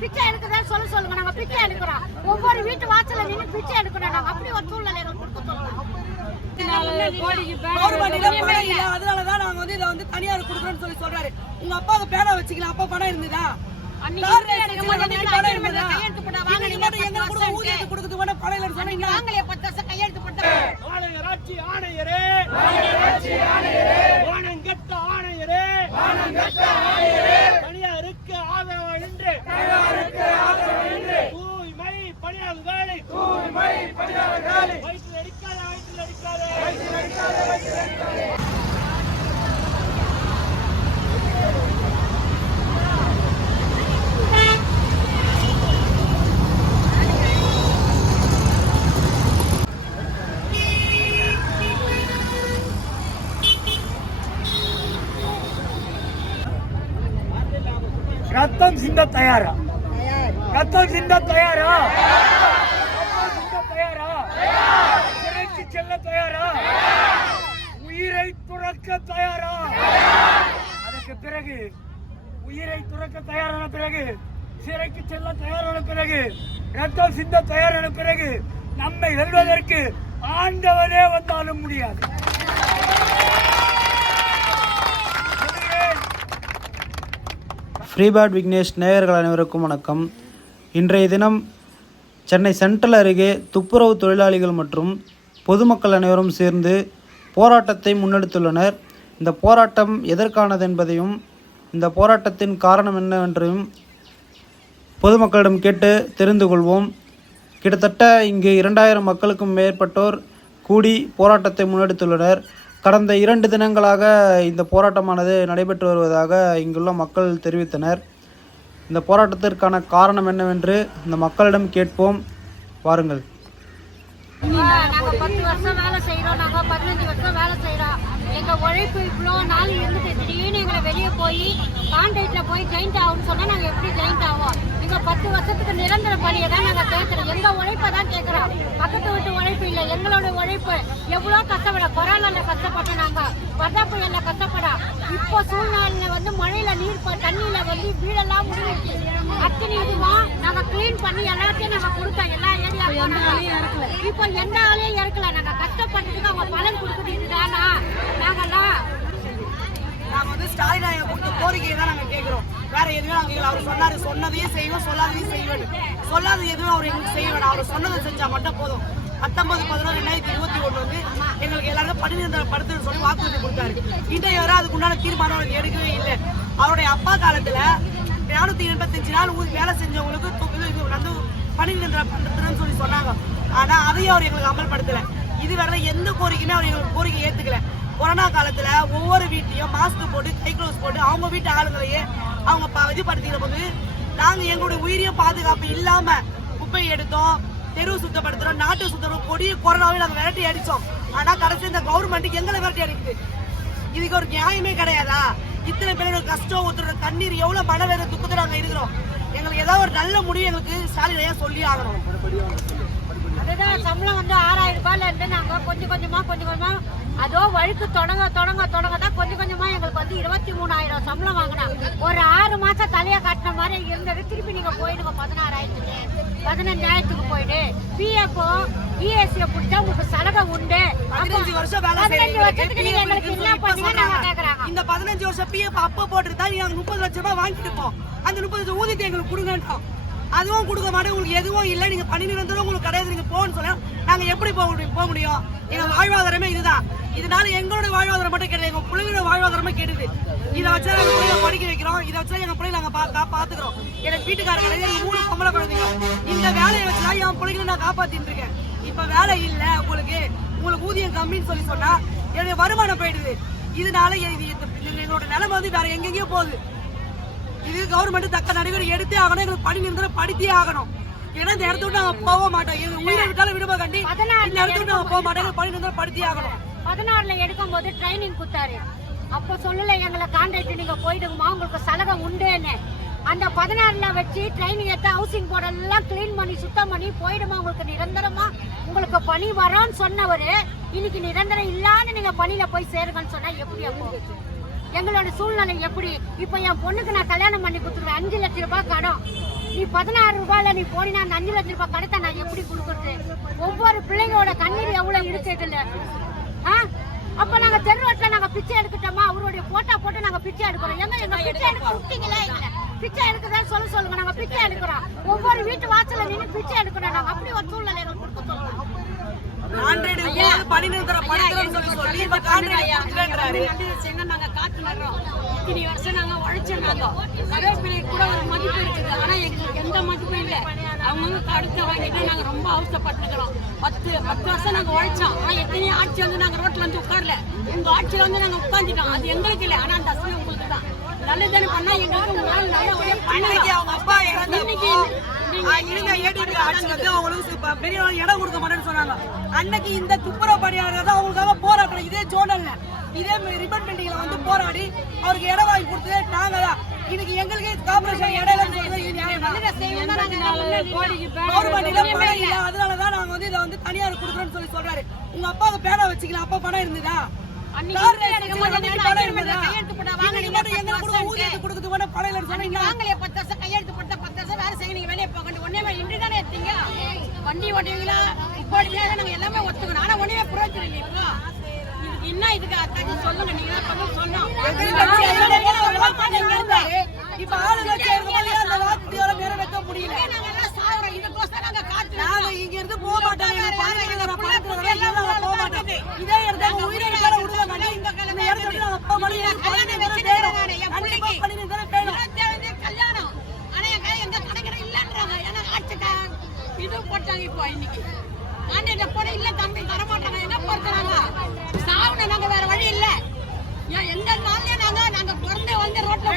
பிச்சை எடுக்கிறதா சொல்ல சொல்லுங்க. நாங்க பிச்சை எடுக்கிறோம். ஒவ்வொரு வீட்டு வாசல்ல நின்று பிச்சை எடுக்கிறோம். நாங்க அப்படி ஒரு சூழ்நிலை கொடுக்க இல்ல. அதனாலதான் நாங்க வந்து இதை வந்து தனியார் கொடுக்குறோம்னு சொல்லி சொல்றாரு. உங்க அப்பாவுக்கு பேனா வச்சுக்கலாம் அப்பா பணம் இருந்ததா? கையெழுத்து ஆணையரே. ஆணையரே. என்று தூய்மை பணியாளர்களை வயிற்றில் அடிக்காத வயிற்றில் அடிக்காத ரத்தம் சிந்த தயாரா ரத்தம் சிந்த தயாரா ரத்தம் சிந்த தயாரா சிறைக்கு செல்ல தயாரா உயிரை துறக்க தயாரா? அதற்கு பிறகு உயிரை துறக்க தயாரான பிறகு சிறைக்கு செல்ல தயாரான பிறகு ரத்தம் சிந்த தயாரான பிறகு நம்மை வெல்வதற்கு ஆண்டவனே வந்தாலும் முடியாது. ஃப்ரீபேட் விக்னேஷ் நேயர்கள் அனைவருக்கும் வணக்கம். இன்றைய தினம் சென்னை சென்ட்ரல் அருகே துப்புரவு தொழிலாளிகள் மற்றும் பொதுமக்கள் அனைவரும் சேர்ந்து போராட்டத்தை முன்னெடுத்துள்ளனர். இந்த போராட்டம் எதற்கானது என்பதையும் இந்த போராட்டத்தின் காரணம் என்னவென்றையும் பொதுமக்களிடம் கேட்டு தெரிந்து கொள்வோம். கிட்டத்தட்ட இங்கு இரண்டாயிரம் மக்களுக்கும் மேற்பட்டோர் கூடி போராட்டத்தை முன்னெடுத்துள்ளனர். கடந்த இரண்டு தினங்களாக இந்த போராட்டமானது நடைபெற்று வருவதாக இங்குள்ள மக்கள் தெரிவித்தனர். இந்த போராட்டத்திற்கான காரணம் என்னவென்று இந்த மக்களிடம் கேட்போம். வாருங்கள். நாங்க பத்து வருஷம் வேலை செய்யறோம் நாங்க பதினஞ்சு வருஷம் வேலை செய்யறோம் எங்க உழைப்பு இவ்வளோ நாள் இருந்துட்டு திடீர்னு எங்களை வெளியே போய் கான்ட்ராக்ட்ல போய் ஜாயிண்ட் ஆகும்னு சொன்னா நாங்க எப்படி ஜாயிண்ட் ஆவோம்? எங்க பத்து வருஷத்துக்கு நிரந்தர பணியை தான் நாங்க கேட்கறோம் எங்க உழைப்பை தான் கேட்கறோம் பக்கத்து வீட்டு உழைப்பு இல்லை. எங்களோட உழைப்பு எவ்வளோ கஷ்டப்பட கொரோனால கஷ்டப்பட்டோம் நாங்க. வர்தா புயல்ல கஷ்டப்படோம் இப்போ சூழ்நிலையில வந்து மழையில நீர் ப- தண்ணியில வந்து வீடெல்லாம் முடிஞ்சிருச்சு அத்தனை இதுவா நாங்க க்ளீன் பண்ணி எல்லாத்தையும் நாங்க கொடுத்தோம் எல்லா ஏரியாவுக்கும் இப்போ எந்த ஆளையும் இறக்கல. நாங்க கஷ்டப்பட்டதுக்கு அவங்க பலன் கொடுக்குறது இதுதானா? நாங்கெல்லாம் நாங்க வந்து ஸ்டாலின் ஐயா கொடுத்த கோரிக்கையை தான் நாங்க கேக்குறோம். வேற எதுவுமே நாங்க கேட்கல அவர் சொன்னாரு சொன்னதையும் செய்வோம் சொல்லாததையும் செய்வேன் சொல்லாத எதுவும் அவர் எங்களுக்கு செய்ய அவர் சொன்னதை செஞ்சா மட்டும் போதும். பத்தொன்பது பதினொன்று ரெண்டாயிரத்தி இருபத்தி ஒண்ணு வந்து எங்களுக்கு எல்லாருக்கும் பணிநிரந்தரம் படுத்துன்னு சொல்லி வாக்குறுதி கொடுத்தாரு. இன்றைய வரை அதுக்கு உண்டான தீர்மானம் எடுக்கவே இல்லை. அவருடைய அப்பா காலத்துல நானூத்தி எண்பத்தஞ்சு நாள் ஊதி வேலை செஞ்சவங்களுக்கு இது- வந்து பணி நிரந்தரம் பண்றதுன்னு சொல்லி சொன்னாங்க. ஆனா அதையும் அவர் எங்களுக்கு அமல்படுத்தல. இதுவரை எந்த கோரிக்கையுமே அவர் எங்களுக்கு கோரிக்கை ஏத்துக்கல. கொரோனா காலத்துல ஒவ்வொரு வீட்லயும் மாஸ்க் போட்டு கை க்ளவுஸ் போட்டு அவங்க வீட்டு ஆளுங்களையே அவங்க ப- இது படுத்திக்கிற போது நாங்க எங்களுடைய உயிரிய பாதுகாப்பு இல்லாம குப்பை எடுத்தோம் தெருவு சுத்தப்படுத்துறோம் நாட்டு சுத்தம் கொடிய கொரோனாவை நாங்க விரட்டி அடிச்சோம். ஆனா கடைசி இந்த கவர்மெண்ட்டுக்கு எங்களை விரட்டி அடிக்குது. இதுக்கு ஒரு நியாயமே கிடையாதா? இத்தனை பேரோட கஷ்டம் ஒருத்தரோட கண்ணீர் எவ்வளவு மனவேத துக்கத்தை நாங்க இருக்கிறோம். எங்களுக்கு ஏதாவது ஒரு நல்ல முடிவு எங்களுக்கு ஸ்டாலின் ஐயா சொல்லி ஆகணும். அதுதான் சம்பளம் வந்து ஆறாயிரம் ரூபாயில இருந்து நாங்க கொஞ்சம் கொஞ்சமா கொஞ்சம் கொஞ்சமா அதோ வழுக்கு தொடங்க தொடங்க தொடங்க தான் கொஞ்சம் கொஞ்சமா எங்களுக்கு வந்து இருபத்தி மூணாயிரம் சம்பளம் வாங்கினா ஒரு ஆறு மாசம் தலையை காட்டின மாதிரி இருந்தது திருப்பி நீங்க போயிடுங்க பதினாறாயிரத்துக்கு. பதினஞ்சாயிரத்துக்கு போயிடு. பிஎஃப் இஎஸ்சி பிடிச்சா உங்களுக்கு சலுகை உண்டு. பதினஞ்சு வருஷம் வேலை பதினஞ்சு வருஷத்துக்கு நீங்க எங்களுக்கு என்ன பண்ணீங்க கேக்குறாங்க. இந்த பதினஞ்சு வருஷம் பிஎஃப் அப்ப போட்டுருந்தா நீங்க முப்பது லட்சம் ரூபாய் வாங்கிட்டு இருப்போம் அந்த முப்பது லட்சம் ஊதியத்தை எங்களுக்கு கொடுங்கன்றோம் அதுவும் கொடுக்க மாட்டேன் உங்களுக்கு எதுவும் இல்லை. நீங்க பணி நிரந்தரம் உங்களுக்கு கிடையாது. நீங்க போன்னு சொன்னா நாங்க எப்படி போக முடியும்? போக முடியும். எங்க வாழ்வாதாரமே இதுதான். இதனால எங்களோட வாழ்வாதாரம் மட்டும் கிடையாது எங்க பிள்ளைங்களோட வாழ்வாதாரமே கெடுது. இதை வச்சா நாங்க பிள்ளைங்க படிக்க வைக்கிறோம். இதை வச்சா எங்க பிள்ளைங்க நாங்க பா- பாத்துக்கிறோம். எனக்கு வீட்டுக்கார கிடையாது எனக்கு மூணு பொம்பளை குழந்தைங்க. இந்த வேலையை வச்சா என் பிள்ளைங்களை நான் காப்பாத்திட்டு இருக்கேன். இப்ப வேலை இல்ல உங்களுக்கு. உங்களுக்கு ஊதியம் கம்மின்னு சொல்லி சொன்னா என்னுடைய வருமானம் போயிடுது. இதனால இது எங்களோட நிலைமை வந்து வேற எங்கெங்கயோ போகுது. இது கவர்மெண்ட் தக்க நடவடிக்கை எடுத்தே ஆகணும். எங்களுக்கு பணி நிரந்தரம் படித்தே ஆகணும். ஏன்னா இந்த இடத்த விட்டு நாங்க போக மாட்டோம். உயிரை விட்டாலும் விடுமா கண்டி. இந்த இடத்த விட்டு நாங்க போக மாட்டோம். பணி நிரந்தரம் படித்தே ஆகணும். பதினாறுல எடுக்கும் போது ட்ரைனிங் கொடுத்தாரு. அப்போ சொல்லல எங்களை கான்ட்ராக்ட் நீங்க போயிடுங்கம்மா உங்களுக்கு சலுகை உண்டுன்னு. அந்த பதினாறுல வச்சு ட்ரைனிங் எடுத்து ஹவுசிங் போர்டு எல்லாம் க்ளீன் பண்ணி சுத்தம் பண்ணி போயிடுமா உங்களுக்கு நிரந்தரமா உங்களுக்கு பணி வரோன்னு சொன்னவர் இன்னைக்கு நிரந்தரம் இல்லாத நீங்க பணியில போய் சேருங்கன்னு சொன்னா எப்படி அப்போ? எங்களோட சூழ்நிலை எப்படி? இப்போ என் பொண்ணுக்கு நான் கல்யாணம் பண்ணி கொடுத்துருவேன். அஞ்சு லட்சம் ரூபாய் கடன். நீ பதினாறு ரூபாயில நீ போனீங்கன்னா அந்த அஞ்சு லட்ச ரூபாய் கடத்தை நான் எப்படி கொடுக்குறது? ஒவ்வொரு பிள்ளைங்களோட கண்ணீர் எவ்வளவு இருக்கு இதுல அப்ப நாங்க தெருவோட்டில் நாங்க பிச்சை எடுத்துட்டோமா? அவருடைய போட்டா போட்டு நாங்க பிச்சை எடுக்கிறோம். எங்க எங்க பிச்சை எடுக்க விட்டீங்களா எங்களை பிச்சை எடுக்கிறதா சொல்ல சொல்லுங்க. நாங்க பிச்சை எடுக்கிறோம். ஒவ்வொரு வீட்டு வாசல்ல நின்று பிச்சை எடுக்கிறோம். நாங்க அப்படி ஒரு சூழ்நிலை எங்களுக்கு கொடுக்க சொல்லுங்க. பணி நிறுத்தற படுத்துறோம்னு சொல்லி இல்லன்றாரு நாங்க காத்து நடுறோம்? இத்தனை வருஷம் நாங்க உழைச்சோம் நாங்க கடற்பிள்ளை கூட ஒரு மதிப்பு இருக்குது. ஆனா எங்களுக்கு எந்த மதிப்பும் இல்ல. அவங்க கடுத்த வாங்கிட்டு நாங்க ரொம்ப அவசரப்பட்டுக்கிறோம். பத்து பத்து வருஷம் நாங்க உழைச்சோம். ஆனா எத்தனையோ ஆட்சி வந்து நாங்க ரோட்ல வந்து உட்காரல. உங்க ஆட்சியில வந்து நாங்க உட்காந்துட்டோம் அது எங்களுக்கு இல்ல. ஆனா அந்த அசல் உங்களுக்கு தான். நல்லதுன்னு பண்ணா எங்களுக்கு உங்களால நல்ல அன்னைக்கு அவங்க அப்பா இறந்தப்போ இருந்த ஏடிபி ஆட்சி வந்து அவங்களுக்கு பெரிய இடம் கொடுக்க மாட்டேன்னு சொன்னாங்க. அன்னைக்கு இந்த துப்புரவு பணியாளர் தான் அவங்களுக்காக போராட்டம். இதே ஜோனல்ல. இதே ரிப்பன் பில்டிங்ல வந்து போராடி அவருக்கு இடம் வாங்கி கொடுத்ததே நாங்க தான் இன்னைக்கு எங்களுக்கு கார்பரேஷன் இல்ல, அதனாலதான் நாங்க வந்து இதை வந்து தனியார் கொடுக்குறோம்னு சொல்லி சொல்றாரு. உங்க அப்பாவுக்கு பேனா வச்சுக்கலாம். அப்பா பணம் இருந்ததா? கையெழுத்து போட்டா பத்து வருஷம் வேலை செய்ய நீங்க வெளியே போக ஒன்னே இன்று தானே எடுத்தீங்க வண்டி ஓட்டுவீங்களா ஓடுவீங்களா நாங்க எல்லாமே ஒத்துக்கணும் ஆனா ஒண்ணுமே புரோஜனம் இல்லை இப்போ. இதுக்கு என்ன இதுக்கு அத்தாச்சி சொல்லுங்க நீங்க தான் நீங்க இருந்தாரு. இப்ப ஆளுங்கட்சி அந்த வாக்குறுதியோட நிறைவேற்ற முடியல நாங்க இங்க இருந்து போக எங்க நாங்க போக மாட்டோம் இதே இடத்துல எங்க உயிரை கூட விடுவ மாட்டோம் இந்த இடத்துல நாங்க போக மாட்டோம் இருபத்தேழு கல்யாணம் ஆனா என் கை எங்க கணக்கிற இல்லன்றாங்க ஏன்னா ஆட்சிக்கா இது போட்டாங்க இப்போ இன்னைக்கு ஆண்டிட்ட போட இல்ல தம்பி தர மாட்டாங்க என்ன பொறுத்துறாங்க சாவுன நாங்க வேற வழி இல்ல. எந்த நாள்லயே நாங்க நாங்க பிறந்து வந்து ரோட்ல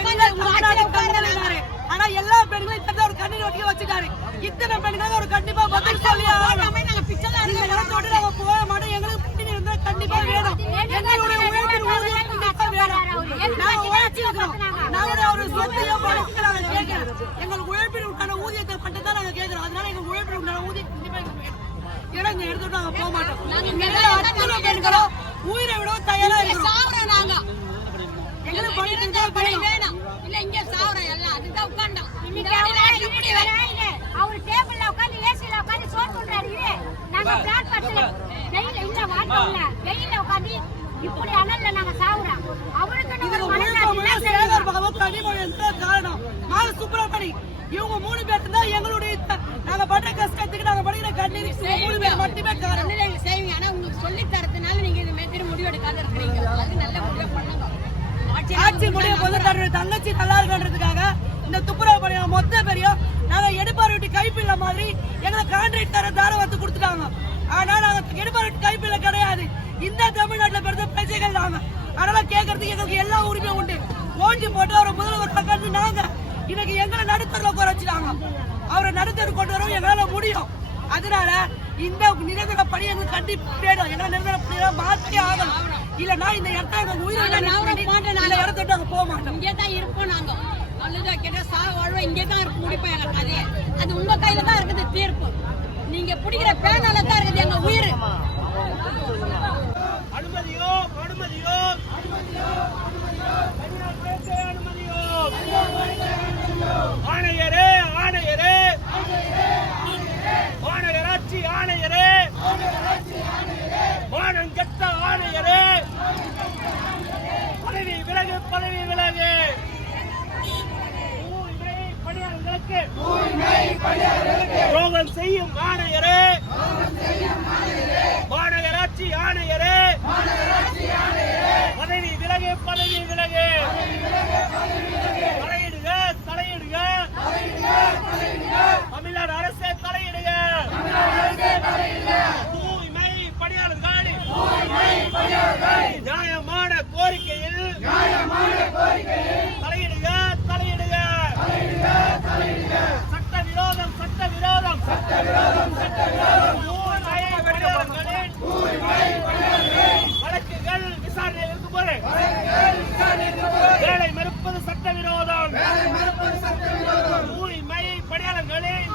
உட்கார்ந்து ஆனா எல்லா பெண்களும் இத்தனை ஒரு கண்ணீர் ஒட்டி வச்சுட்டாரு. இத்தனை பெண்கள் ஒரு கண்டிப்பா பதில் சொல்லி ஆகணும். நாங்க பிச்சை நீங்க இடத்தோடு நாங்க போக மாட்டோம். எங்களுக்கு பணி நிரந்தரம் கண்டிப்பா வேணும். எங்களுடைய உழைப்பின் வேணும். நாங்க உழைச்சிருக்கிறோம் நாங்களுடைய ஒரு சொத்தையோ பணத்துக்கு நாங்க கேட்கிறோம் எங்களுக்கு உழைப்பின் உண்டான ஊதியத்தை மட்டும் தான் நாங்க கேட்கிறோம் அதனால எங்க உழைப்பின் உண்டான ஊதியம் கண்டிப்பா எங்களுக்கு வேணும். நாங்க போக மாட்டோம் பெண்களும் உயிரை விடவும் தயாரா இருக்கிறோம் சாவுறோம் நாங்க எங்களுக்கு பணி எங்களுக்கு நிரந்தரம் பணி வேணும் வேணும் இல்ல இங்க சாவுறோம் எல்லாம் அதுதான் உட்கார்ந்தோம் இன்னைக்கு அவரு அவர் டேபிள்ல உட்கார்ந்து ஏசில உட்காந்து சோறு பண்றாரு இரு. நாங்க வெயில இல்ல வாட்டம்ல வெயில உட்கார்ந்து இப்படி அனல்ல நாங்க சாவுறோம் அவருக்கு ஒரு மனசாட்சி காரணம் சுப்பிரமணி இவங்க மூணு பேர் தான் எங்களுடைய நாங்க படுற கஷ்டத்துக்கு நாங்க படிக்கிற கண்ணீருக்கு மூணு பேர் மட்டுமே காரணம் செய்வீங்க ஆனா உங்களுக்கு சொல்லி தரதுனால நீங்க இது மாதிரி முடிவு எடுக்காத இருக்கிறீங்க. அது நல்ல முடிவு பண்ணுங்க ஆட்சி ஆட்சி முடிய போது தன்னுடைய தங்கச்சி நல்லா இருக்குன்றதுக்காக இந்த துப்புரவு பணியாளர் மொத்த பேரையும் நாங்கள் எடுப்பார் வீட்டு கைப்பில்ல மாதிரி எங்களை கான்ட்ராக்ட் தர தார வந்து கொடுத்துட்டாங்க. ஆனால் நாங்கள் எடுப்பார் வீட்டு கைப்பில்ல கிடையாது. இந்த தமிழ்நாட்டில் பிறந்த பிரஜைகள் தாங்க அதனால கேட்கறதுக்கு எங்களுக்கு எல்லா உரிமையும் உண்டு. ஓட்டி போட்டு அவரை முதல்வர் பக்கம் நாங்கள் இன்னைக்கு எங்களை நடுத்தரில் உட்கார வச்சுட்டாங்க. அவரை நடுத்தர் கொண்டு வரவும் எங்களால் முடியும். அதனால இந்த நிரந்தர பணி எங்களுக்கு கண்டிப்பாக வேணும் எங்களை நிரந்தர பணியெல்லாம் மாற்றி ஆகணும். இல்லைன்னா இந்த இடத்த எங்க உயிரை இந்த இடத்த விட்டு நாங்க போக மாட்டோம். இங்கே தான் இருப்போம் நாங்க. நல்லதா கேட்டா சா வாழ்வோம் இங்கே தான் இருக்க முடிப்போம் எங்க கதையை அது உங்க கையில தான் இருக்குது தீர்ப்பு. நீங்க பிடிக்கிற பேனால தான் இருக்குது எங்க உயிர். அனுமதியோ அனுமதியோ தனியார் தூய்மை பணியாளர்களின்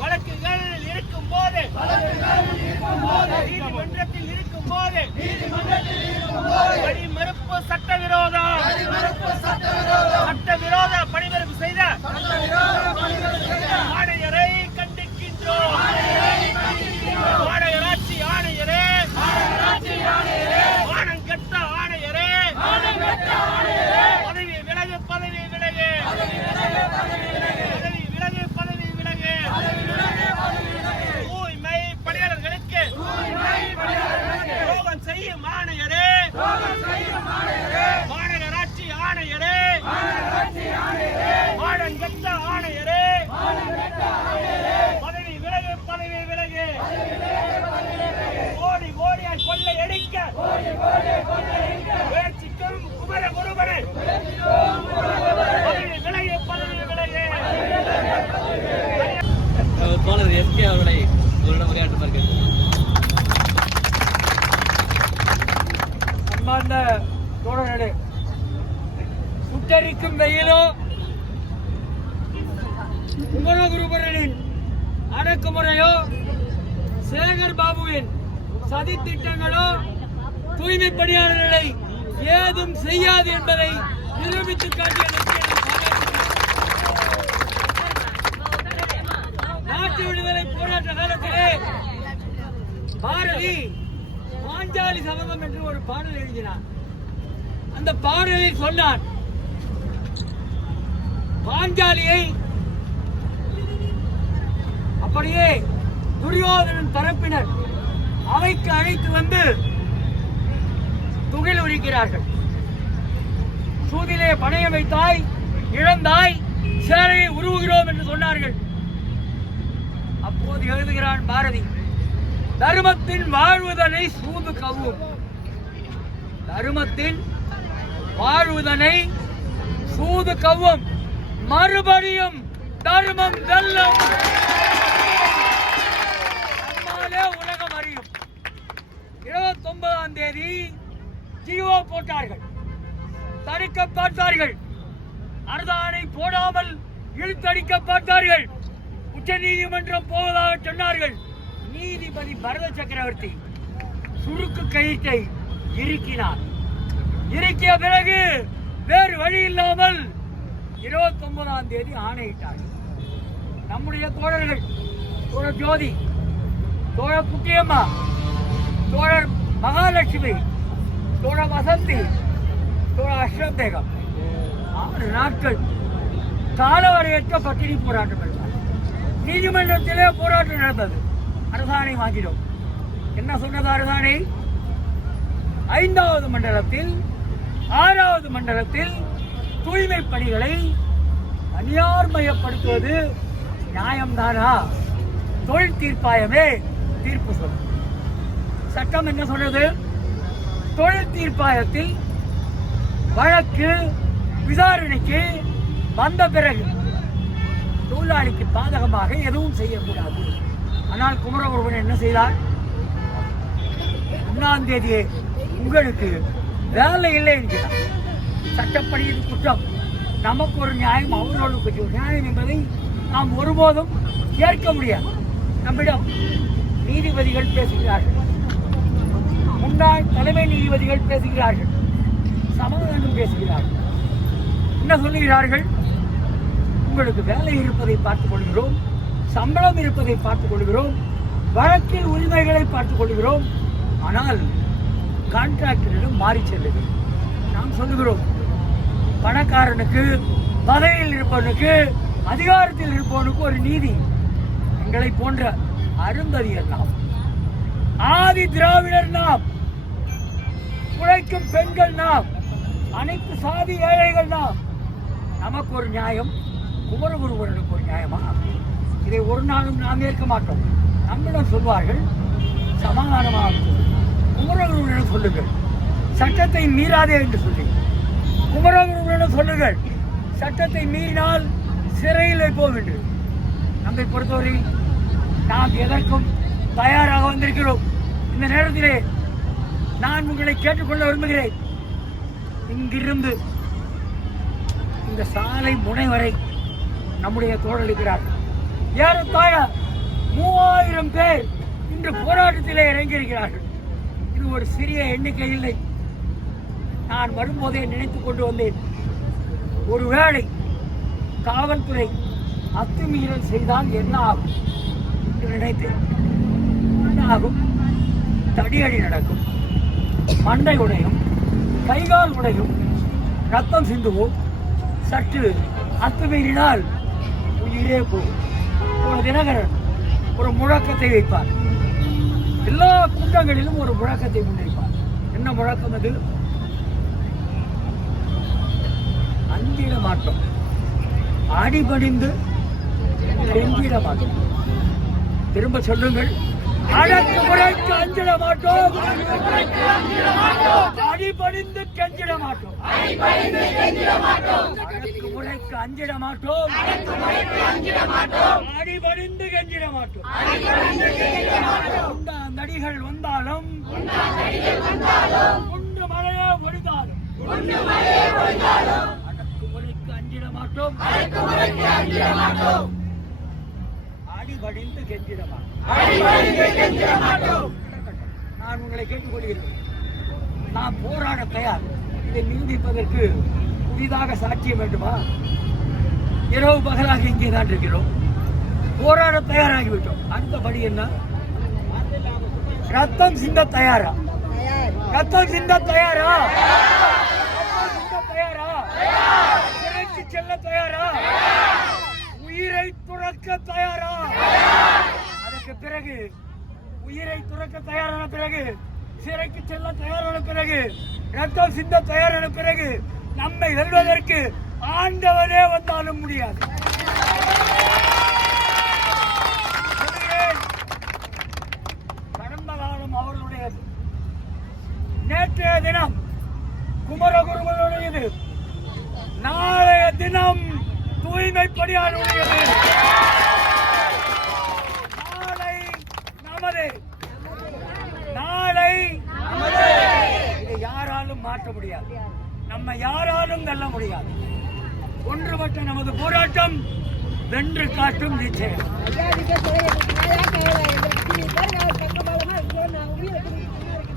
வழக்குகள் இருக்கும் போது நீதிமன்றத்தில் இருக்கும் போது பணி மறுப்பு சட்டவிரோதம். மன்மார்ந்த தோழர்களே சுட்டரிக்கும் வெயிலோ குமரகுருபரனின் அடக்குமுறையோ சேகர் பாபுவின் சதி திட்டங்களோ தூய்மை பணியாளர்களை ஏதும் செய்யாது என்பதை நிரூபித்து காட்டிய நாட்டு விடுதலை போராட்ட காலத்திலே பாரதி பாஞ்சாலி சபதம் என்று ஒரு பாடல் எழுதினார். அந்த பாடலில் சொன்னார் பாஞ்சாலியை அப்படியே துரியோதனன் தரப்பினர் அவைக்கு அழைத்து வந்து துகில் உரிக்கிறார்கள். சூதிலே பணைய வைத்தாய் இழந்தாய் சேரையை உருவுகிறோம் என்று சொன்னார்கள். அப்போது எழுதுகிறான் பாரதி தருமத்தின் வாழ்வுதனை சூது கவும் தருமத்தின் வாழ்வுதனை சூது கவும் மறுபடியும் தர்மம் வெல்லும் நம்மாலே உலகம் அறியும். இருபத்தி ஒன்பதாம் தேதி ஜியோ போட்டார்கள். தடுக்க பார்த்தார்கள். அரசாணை போடாமல் இழுத்தடிக்க பார்த்தார்கள். உச்ச நீதிமன்றம் போவதாக சொன்னார்கள். நீதிபதி பரத சக்கரவர்த்தி சுருக்கு கயிற்றை இறுக்கினார். இறுக்கிய பிறகு வேறு வழி இல்லாமல் இருபத்தி ஒன்பதாம் தேதி ஆணையிட்டார். நம்முடைய தோழர்கள் தோழர் ஜோதி தோழர் குட்டியம்மா தோழர் மகாலட்சுமி தோழர் வசந்தி தோழர் அஷ்ரப் பேகம் ஆறு நாட்கள் காலவரையற்ற பட்டினி போராட்டம் நடந்தார் நீதிமன்றத்திலே போராட்டம் நடந்தது. அரசாணை வாங்கிடும் என்ன சொன்னது அரசாணை? ஐந்தாவது மண்டலத்தில் ஆறாவது மண்டலத்தில் தூய்மை பணிகளை தனியார் மயப்படுத்துவது நியாயம்தானா? தொழில் தீர்ப்பாயமே தீர்ப்பு சொல்லும். சட்டம் என்ன சொன்னது தொழில் தீர்ப்பாயத்தில் வழக்கு விசாரணைக்கு வந்த பிறகு தொழிலாளிக்கு பாதகமாக எதுவும் செய்யக்கூடாது. ஆனால் குமரகுருவன் என்ன செய்தார்? ஒன்றாம் தேதி உங்களுக்கு வேலை இல்லை என்கிறார். சட்டப்படி இது குற்றம். நமக்கு ஒரு நியாயம் அவர்களுக்கு ஒரு நியாயம் என்பதை நாம் ஒருபோதும் ஏற்க முடியாது. நம்மிடம் நீதிபதிகள் பேசுகிறார்கள். முன்னாள் தலைமை நீதிபதிகள் பேசுகிறார்கள். சமாதானம் பேசுகிறார்கள். என்ன சொல்லுகிறார்கள்? உங்களுக்கு வேலை இருப்பதை பார்த்துக் கொள்கிறோம். சம்பளம் இருப்பதை பார்த்துக் கொள்கிறோம் வழக்கில் உரிமைகளை பார்த்துக் கொள்கிறோம் ஆனால் கான்ட்ராக்டரிடம் மாறி செல்லுகிறோம் நாம் சொல்லுகிறோம் பணக்காரனுக்கு பதவியில் இருப்பவனுக்கு அதிகாரத்தில் இருப்பவனுக்கு ஒரு நீதி. எங்களை போன்ற அருந்ததியர் நாம் ஆதி திராவிடர் நாம் உழைக்கும் பெண்கள் நாம் அனைத்து சாதி ஏழைகள் நாம் நமக்கு ஒரு நியாயம் குமரகுருவனுக்கு ஒரு நியாயமா? இதை ஒரு நாளும் நாம் ஏற்க மாட்டோம். நம்மிடம் சொல்வார்கள் சமாதானமாக குமரகுருவனிடம் சொல்லுங்கள் சட்டத்தை மீறாதே என்று சொல்லி. குமரகுருவனிடம் சொல்லுங்கள் சட்டத்தை மீறினால் சிறையில் வைப்போம் என்று. நம்மை பொறுத்தவரை நாம் எதற்கும் தயாராக வந்திருக்கிறோம். இந்த நேரத்திலே நான் உங்களை கேட்டுக்கொள்ள விரும்புகிறேன். இங்கிருந்து இந்த சாலை முனை வரை நம்முடைய தோழல் இருக்கிறார்கள் ஏறத்தாழ மூவாயிரம் பேர் இன்று போராட்டத்திலே இறங்கியிருக்கிறார்கள். இது ஒரு சிறிய எண்ணிக்கை இல்லை நான் வரும்போதே நினைத்து கொண்டு வந்தேன். ஒருவேளை காவல்துறை அத்துமீறல் செய்தால் என்ன ஆகும் என்று நினைத்தேன். என்ன ஆகும்? தடியடி நடக்கும். மண்டை உடையும் கைகால் உடையும் ரத்தம் சிந்துவோம். சற்று அத்துமீறினால் உயிரே போகும். ஒரு தினகரன் ஒரு முழக்கத்தை வைப்பார். எல்லா கூட்டங்களிலும் ஒரு முழக்கத்தை முன்வைப்பார். என்ன முழக்கம் அது? அஞ்சிட மாட்டோம் அடிபணிந்து கெஞ்சிட மாட்டோம் திரும்ப சொல்லுங்கள். அடக்குமுறைக்கு அஞ்சிட மாட்டோம். அடிபணிந்து கெஞ்சிட மாட்டோம். அடக்குமுறைக்கு அஞ்சிட மாட்டோம் அடிபணிந்து கெஞ்சிட மாட்டோம் உண்டா நடிகள் வந்தாலும் உண்டு மழையே ஒழிந்தாலும் அடக்குமுறைக்கு மாட்டோம் அடிபடிந்து கெஞ்சிட மாட்டோம் நான் உங்களை கேட்டுக்கொள்கிறேன். நான் போராட தயார். இதை நிரூபிப்பதற்கு புதிதாக சாட்சியம் வேண்டுமா? இரவு பகலாக இங்கே தான் இருக்கிறோம். போராட தயாராகிவிட்டோம். அடுத்தபடி என்ன? ரத்தம் சிந்த தயாரா? ரத்தம் சிந்த தயாரா? ரத்தம் தயாரா? சிறைக்கு செல்ல தயாரா? உயிரை துறக்க தயாரா? அதற்கு பிறகு உயிரை துறக்க தயாரான பிறகு சிறைக்கு செல்ல தயாரான பிறகு ரத்தம் சிந்த தயாரான பிறகு நம்மை வெல்வதற்கு ஆண்டவரே வந்தாலும் முடியாது. கடந்த காலம் அவர்களுடையது. நேற்றைய தினம் குமரகுருவனுடையது. நாளைய தினம் தூய்மை பணியாளருடையது நாளை நமது. நாளை யாராலும் மாற்ற முடியாது. நம்ம யாராலும் வெல்ல முடியாது. ஒன்றுபட்ட நமது போராட்டம் வென்று காட்டும் நிச்சயம்